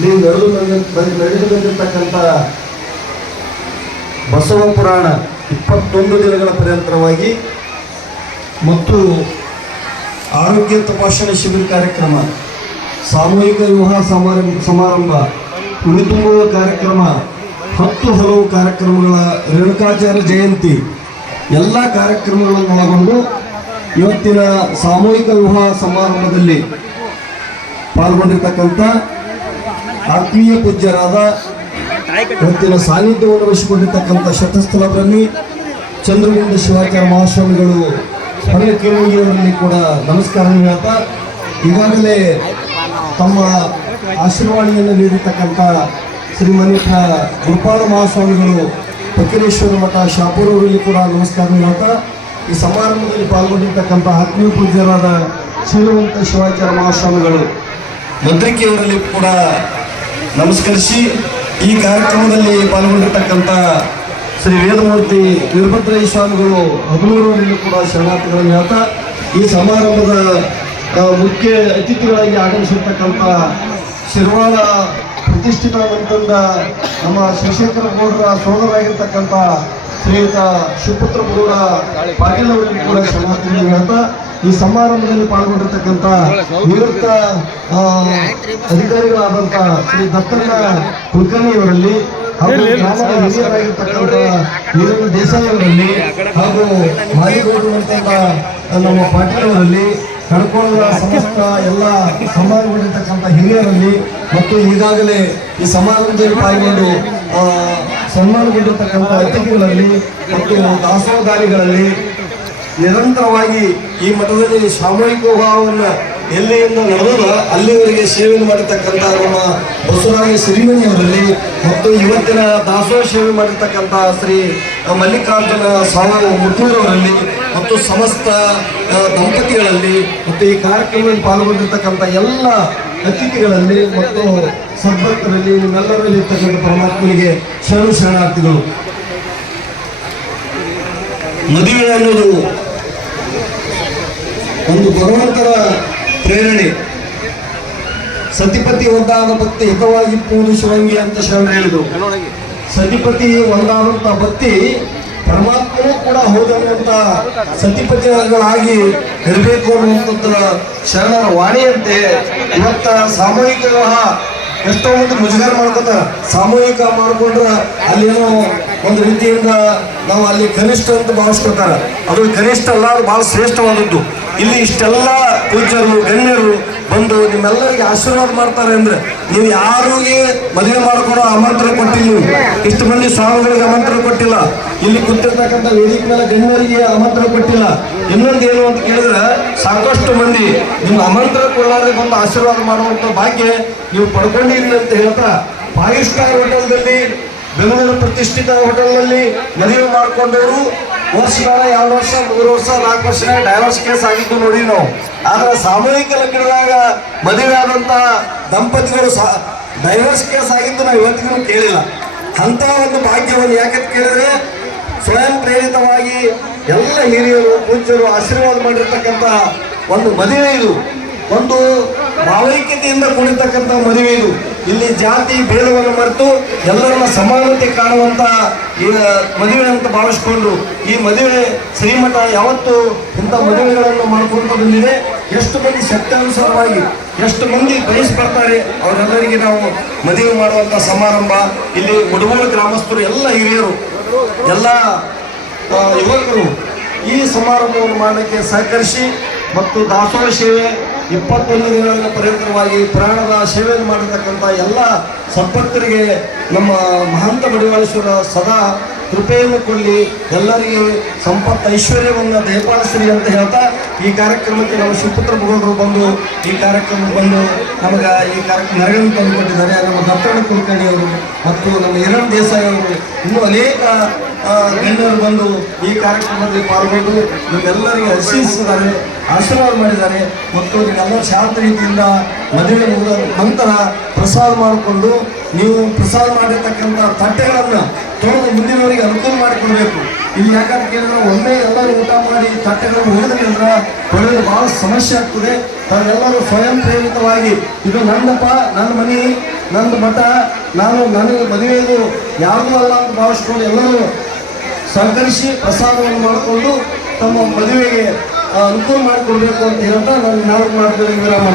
ನೀವು ನಡೆದು ಬಂದ್- ನಡೆದು ಬಂದಿರತಕ್ಕಂಥ ಬಸವ ಪುರಾಣ ಇಪ್ಪತ್ತೊಂದು ದಿನಗಳ ಪರ್ಯಂತರವಾಗಿ ಮತ್ತು ಆರೋಗ್ಯ ತಪಾಸಣೆ ಶಿಬಿರ ಕಾರ್ಯಕ್ರಮ, ಸಾಮೂಹಿಕ ವಿವಾಹ ಸಮಾರಂಭ ಸಮಾರಂಭ, ಉಳಿತುಂಬುವ ಕಾರ್ಯಕ್ರಮ, ಹತ್ತು ಹಲವು ಕಾರ್ಯಕ್ರಮಗಳ ರೇಣುಕಾಚಾರ್ಯ ಜಯಂತಿ, ಎಲ್ಲ ಕಾರ್ಯಕ್ರಮಗಳನ್ನು ಒಳಗೊಂಡು ಇವತ್ತಿನ ಸಾಮೂಹಿಕ ವಿವಾಹ ಸಮಾರಂಭದಲ್ಲಿ ಪಾಲ್ಗೊಂಡಿರ್ತಕ್ಕಂಥ ಆತ್ಮೀಯ ಪೂಜ್ಯರಾದ ಇವತ್ತಿನ ಸಾನ್ನಿಧ್ಯವನ್ನು ವಹಿಸಿಕೊಂಡಿರ್ತಕ್ಕಂಥ ಶತಸ್ಥಲ ಬ್ರಹ್ಮಿ ಚಂದ್ರಗುಂಡ ಶಿವಾಚಾರ ಮಹಾಸ್ವಾಮಿಗಳು ಹೊರಗೆ ಕೇಳುವವರಲ್ಲಿ ಕೂಡ ನಮಸ್ಕಾರ ಹೇಳ್ತಾ, ಈಗಾಗಲೇ ತಮ್ಮ ಆಶೀರ್ವಾಣಿಯನ್ನು ನೀಡಿರ್ತಕ್ಕಂಥ ಶ್ರೀಮಂತ ಗುರುಪಾಲ ಮಹಾಸ್ವಾಮಿಗಳು ಫಕೀರೇಶ್ವರ ಮಠ ಶಾಪುರವರಲ್ಲಿ ಕೂಡ ನಮಸ್ಕಾರ ಹೇಳ್ತಾ, ಈ ಸಮಾರಂಭದಲ್ಲಿ ಪಾಲ್ಗೊಂಡಿರ್ತಕ್ಕಂಥ ಆತ್ಮೀಯ ಪೂಜ್ಯರಾದ ಶ್ರೀಮಂತ ಶಿವಾಚಾರ್ಯ ಮಹಾಸ್ವಾಮಿಗಳು. ಮದ್ರಿಕೆಯವರಲ್ಲಿ ಕೂಡ ನಮಸ್ಕರಿಸಿ ಈ ಕಾರ್ಯಕ್ರಮದಲ್ಲಿ ಪಾಲ್ಗೊಂಡಿರ್ತಕ್ಕಂಥ ಶ್ರೀ ವೇದಮೂರ್ತಿ ವೀರಭದ್ರಯ್ಯ ಸ್ವಾಮಿಗಳು ಹದಿಮೂರವರೆಗೂ ಕೂಡ ಶರಣಾರ್ಥಿಗಳನ್ನು ಹೇಳ್ತಾ, ಈ ಸಮಾರಂಭದ ಮುಖ್ಯ ಅತಿಥಿಗಳಾಗಿ ಆಗಮಿಸಿರ್ತಕ್ಕಂಥ ಶಿರ್ವಾಳ ಪ್ರತಿಷ್ಠಿತ ನಮ್ಮ ಶ್ರೀಶೇಖರ ಗೌಡರ ಸೋದರಾಗಿರ್ತಕ್ಕಂಥ ಶ್ರೀಯುತ ಶಿವಪುತ್ರ ಗೌಡ ಪಾಟೀಲ್ ಅವರಿಗೆ ಕೂಡ ಹೇಳ್ತಾ ಈ ಸಮಾರಂಭದಲ್ಲಿ ಪಾಲ್ಗೊಂಡಿರ್ತಕ್ಕಂಥ ನಿವೃತ್ತ ಅಧಿಕಾರಿಗಳಾದಂತ ಅಧಿಕಾರಿಗಳಾದಂಥ ಶ್ರೀ ದತ್ತಣ್ಣ ಕುಲಕರ್ಣಿ ಅವರಲ್ಲಿ ಹಾಗೂ ಗ್ರಾಮದ ಹಿರಿಯರಾಗಿರ್ತಕ್ಕಂಥ ವೀರೇಂದ್ರ ದೇಸಾಯಿ ಅವರಲ್ಲಿ ಹಾಗೂ ಮಾಲಿಗೌಡರು ನಮ್ಮ ಪಾಟೀಲ್ ಅವರಲ್ಲಿ ಕಳ್ಕೊಳ್ಳುವ ಸಮಸ್ತ ಎಲ್ಲ ಸಮಾರಂಭದಲ್ಲಿರ್ತಕ್ಕಂಥ ಹಿರಿಯರಲ್ಲಿ ಮತ್ತು ಈಗಾಗಲೇ ಈ ಸಮಾರಂಭದಲ್ಲಿ ಪಾಲ್ಗೊಂಡು ಸನ್ಮಾನಗೊಂಡಿರ್ತಕ್ಕಂಥ ಅತಿಥಿಗಳಲ್ಲಿ ಮತ್ತು ದಾಸೋದಾರಿಗಳಲ್ಲಿ ನಿರಂತರವಾಗಿ ಈ ಮಠದಲ್ಲಿ ಸಾಮೂಹಿಕ ವಿವಾಹವನ್ನು ಎಲ್ಲಿಯಿಂದ ನಡೆದ ಅಲ್ಲಿವರೆಗೆ ಸೇವೆ ಮಾಡಿರ್ತಕ್ಕಂಥ ನಮ್ಮ ಬಸವರಾಯ ಸಿರಿಮನಿಯವರಲ್ಲಿ ಮತ್ತು ಇವತ್ತಿನ ದಾಸೋಹ ಸೇವೆ ಮಾಡಿರ್ತಕ್ಕಂಥ ಶ್ರೀ ಮಲ್ಲಿಕಾರ್ಜುನ ಸಾವು ಮುತ್ತೂರವರಲ್ಲಿ ಮತ್ತು ಸಮಸ್ತ ದಂಪತಿಗಳಲ್ಲಿ ಮತ್ತು ಈ ಕಾರ್ಯಕ್ರಮದಲ್ಲಿ ಪಾಲ್ಗೊಂಡಿರ್ತಕ್ಕಂಥ ಎಲ್ಲ ಅತಿಥಿಗಳಲ್ಲಿ ಮತ್ತು ಸದ್ಭಕ್ತರಲ್ಲಿ ನಿಮ್ಮೆಲ್ಲರಲ್ಲಿ ಇರ್ತಕ್ಕಂಥ ಪರಮಾತ್ಮನಿಗೆ ಶರಣು ಶರಣಾರ್ಥಿಗಳು. ಮದುವೆ ಅನ್ನೋದು ಒಂದು ಭಗವಂತರ ಪ್ರೇರಣೆ. ಸತಿಪತಿ ಒಂದಾದ ಭಕ್ತಿ ಹಿತವಾಗಿ ಪೂಜಿಸುವಂಗೆ ಅಂತ ಶರಣ ಹೇಳಿದರು. ಸತಿಪತಿ ಒಂದಾದಂಥ ಭಕ್ತಿ ಪರಮಾತ್ಮನೂ ಕೂಡ ಹೋದಂತ ಸತಿಪತಿಗಳಾಗಿ ಇರಬೇಕು ಅನ್ನುವಂಥದ್ದು ಶರಣರ ವಾಣಿಯಂತೆ ಇವತ್ತ ಸಾಮೂಹಿಕ ವಿವಾಹ ಎಷ್ಟೋ ಮಂದಿ ಮುಜುಗಾರ ಮಾಡ್ಕೊತ ಸಾಮೂಹಿಕ ಮಾಡಿಕೊಂಡ್ರೆ ಅಲ್ಲೇನೋ ಒಂದು ರೀತಿಯಿಂದ ನಾವು ಅಲ್ಲಿ ಕನಿಷ್ಠ ಅಂತ ಭಾವಿಸ್ಕೊತಾರ ಅದು ಕನಿಷ್ಠ ಅಲ್ಲ, ಅದು ಬಹಳ ಶ್ರೇಷ್ಠವಾದದ್ದು. ಇಲ್ಲಿ ಇಷ್ಟೆಲ್ಲ ಪೂಜ್ಯರು, ಗಣ್ಯರು ಬಂದು ನಿಮ್ಮೆಲ್ಲರಿಗೆ ಆಶೀರ್ವಾದ ಮಾಡ್ತಾರೆ ಅಂದ್ರೆ ನೀವು ಯಾರಿಗೆ ಮದುವೆ ಮಾಡ್ಕೊಡೋ ಆಮಂತ್ರಣ ಕೊಟ್ಟಿಲ್ಲ ಇಷ್ಟು ಮಂದಿ ಸ್ವಾಮಿಗಳಿಗೆ ಆಮಂತ್ರಣ ಕೊಟ್ಟಿಲ್ಲ. ಇಲ್ಲಿ ಕೂತಿರ್ತಕ್ಕಂಥ ವೇದಿಕೆ ಮೇಲೆ ಗಣ್ಯರಿಗೆ ಆಮಂತ್ರಣ ಕೊಟ್ಟಿಲ್ಲ. ಇನ್ನೊಂದು ಏನು ಅಂತ ಕೇಳಿದ್ರೆ, ಸಾಕಷ್ಟು ಮಂದಿ ನಿಮ್ಮ ಆಮಂತ್ರಣ ಕೊಡಲಾರ್ದೆ ಬಂದು ಆಶೀರ್ವಾದ ಮಾಡುವಂತ ಭಾಗ್ಯ ನೀವು ಪಡ್ಕೊಂಡಿರಿ ಅಂತ ಹೇಳ್ತಾ, ಫೈವ್ ಸ್ಟಾರ್ ಹೋಟೆಲ್ದಲ್ಲಿ ಬೆಂಗಳೂರು ಪ್ರತಿಷ್ಠಿತ ಹೋಟೆಲ್ನಲ್ಲಿ ಮದುವೆ ಮಾಡ್ಕೊಂಡವರು ವರ್ಷಗಳ, ಎರಡು ವರ್ಷ, ಮೂರು ವರ್ಷ, ನಾಲ್ಕು ವರ್ಷ ಡೈವರ್ಸ್ ಕೇಸ್ ಆಗಿದ್ದು ನೋಡಿ ನಾವು. ಆದ್ರೆ ಸಾಮೂಹಿಕ ಲಗ್ನದಾಗ ಮದುವೆ ಆದಂತ ದಂಪತಿಗಳು ಡೈವರ್ಸ್ ಕೇಸ್ ಆಗಿದ್ದು ನಾವು ಇವತ್ತಿಗೂ ಕೇಳಿಲ್ಲ. ಅಂತ ಒಂದು ಭಾಗ್ಯವನ್ನು ಯಾಕಂತ ಕೇಳಿದ್ರೆ, ಸ್ವಯಂ ಪ್ರೇರಿತವಾಗಿ ಎಲ್ಲ ಹಿರಿಯರು, ಪೂಜ್ಯರು ಆಶೀರ್ವಾದ ಮಾಡಿರ್ತಕ್ಕಂತಹ ಒಂದು ಮದುವೆ ಇದು. ಒಂದು ಭಾವೈಕ್ಯತೆಯಿಂದ ಕೂಡಿರ್ತಕ್ಕಂಥ ಮದುವೆ ಇದು. ಇಲ್ಲಿ ಜಾತಿ ಭೇದವನ್ನು ಮರೆತು ಎಲ್ಲರನ್ನ ಸಮಾನತೆ ಕಾಣುವಂತ ಈ ಮದುವೆ ಅಂತ ಭಾವಿಸ್ಕೊಂಡು ಈ ಮದುವೆ ಶ್ರೀಮಠ ಯಾವತ್ತು ಇಂಥ ಮದುವೆಗಳನ್ನು ಮಾಡ್ಕೊಂಡು ಬಂದಿದೆ. ಎಷ್ಟು ಮಂದಿ ಶಕ್ತಾನುಸಾರವಾಗಿ ಎಷ್ಟು ಮಂದಿ ಬಯಸ್ಪಡ್ತಾರೆ ಅವರೆಲ್ಲರಿಗೆ ನಾವು ಮದುವೆ ಮಾಡುವಂತ ಸಮಾರಂಭ. ಇಲ್ಲಿ ಮುಡುಗೋಡು ಗ್ರಾಮಸ್ಥರು ಎಲ್ಲ ಹಿರಿಯರು, ಎಲ್ಲ ಯುವಕರು ಈ ಸಮಾರಂಭವನ್ನು ಮಾಡಲಿಕ್ಕೆ ಸಹಕರಿಸಿ ಮತ್ತು ದಾಸೋಹ ಸೇವೆ ಇಪ್ಪತ್ತೊಂದು ದಿನಗಳ ಪರ್ಯಂತರವಾಗಿ ಪ್ರಾಣದ ಸೇವೆಯನ್ನು ಮಾಡಿರ್ತಕ್ಕಂಥ ಎಲ್ಲ ಸಂಪತ್ತರಿಗೆ ನಮ್ಮ ಮಹಂತ ಬಡಿವಾಳೇಶ್ವರ ಸದಾ ಕೃಪೆಯನ್ನು ಕೊಡಲಿ ಎಲ್ಲರಿಗೆ ಸಂಪತ್ತು ಐಶ್ವರ್ಯವನ್ನು ದಯಪಾಲಿಸಲಿ ಅಂತ ಹೇಳ್ತಾ ಈ ಕಾರ್ಯಕ್ರಮಕ್ಕೆ ನಮ್ಮ ಶಿವಪುತ್ರ ಮುಖಂಡರು ಬಂದು ಈ ಕಾರ್ಯಕ್ರಮ ಬಂದು ನಮಗೆ ಈ ಕಾರ್ಯಕ್ರಮ ನೆರವನ್ನು ತಂದುಕೊಟ್ಟಿದ್ದಾರೆ ನಮ್ಮ ದತ್ತಣ್ಣ ಕುಲಕರ್ಣಿ ಅವರು ಮತ್ತು ನಮ್ಮ ಹಿರಣ್ ದೇಸಾಯಿ ಅವರು ಇನ್ನೂ ಅನೇಕ ಎಲ್ಲರೂ ಬಂದು ಈ ಕಾರ್ಯಕ್ರಮದಲ್ಲಿ ಪಾಲ್ಗೊಂಡು ನಿಮ್ಮೆಲ್ಲರಿಗೆ ಹರ್ಷಿಸಿದ್ದಾರೆ ಆಶೀರ್ವಾದ ಮಾಡಿದ್ದಾರೆ. ಮತ್ತು ನಿಮ್ಮೆಲ್ಲ ಶಾಂತ ರೀತಿಯಿಂದ ಮದುವೆ ಮುಗಿದ ನಂತರ ಪ್ರಸಾದ ಮಾಡಿಕೊಂಡು ನೀವು ಪ್ರಸಾದ ಮಾಡಿರ್ತಕ್ಕಂಥ ತಟ್ಟೆಗಳನ್ನು ತೊಳೆದು ಮುಂದಿನವರಿಗೆ ಅನುಕೂಲ ಮಾಡಿಕೊಡ್ಬೇಕು. ಇಲ್ಲಿ ಯಾಕಂತ ಕೇಳಿದ್ರೆ ಒಮ್ಮೆ ಎಲ್ಲರೂ ಊಟ ಮಾಡಿ ತಟ್ಟೆಗಳನ್ನು ಹೋಗಿದ್ರೆ ಒಳ್ಳೆಯದು ಭಾಳ ಸಮಸ್ಯೆ ಆಗ್ತದೆ. ತಾವೆಲ್ಲರೂ ಸ್ವಯಂ ಪ್ರೇರಿತವಾಗಿ, ಇದು ನನ್ನಪ್ಪ ನನ್ನ ಮನೆ, ನಂದು ಮಠ, ನಾನು ನನಗೆ ಮದುವೆದು ಯಾರು ಅಲ್ಲ ಅಂತ ಭಾವಿಸ್ಕೊಂಡು ಎಲ್ಲರೂ ಸಹಕರಿಸಿ ಪ್ರಸಾದವನ್ನು ಮಾಡಿಕೊಂಡು ತಮ್ಮ ಮದುವೆಗೆ ಅನುಕೂಲ ಮಾಡಿಕೊಡ್ಬೇಕು ಅಂತ ಹೇಳ್ತಾ ನಾನು ನಾಲ್ಕು ಮಾತುಗಳಿಗೆ ವಿರಾಮ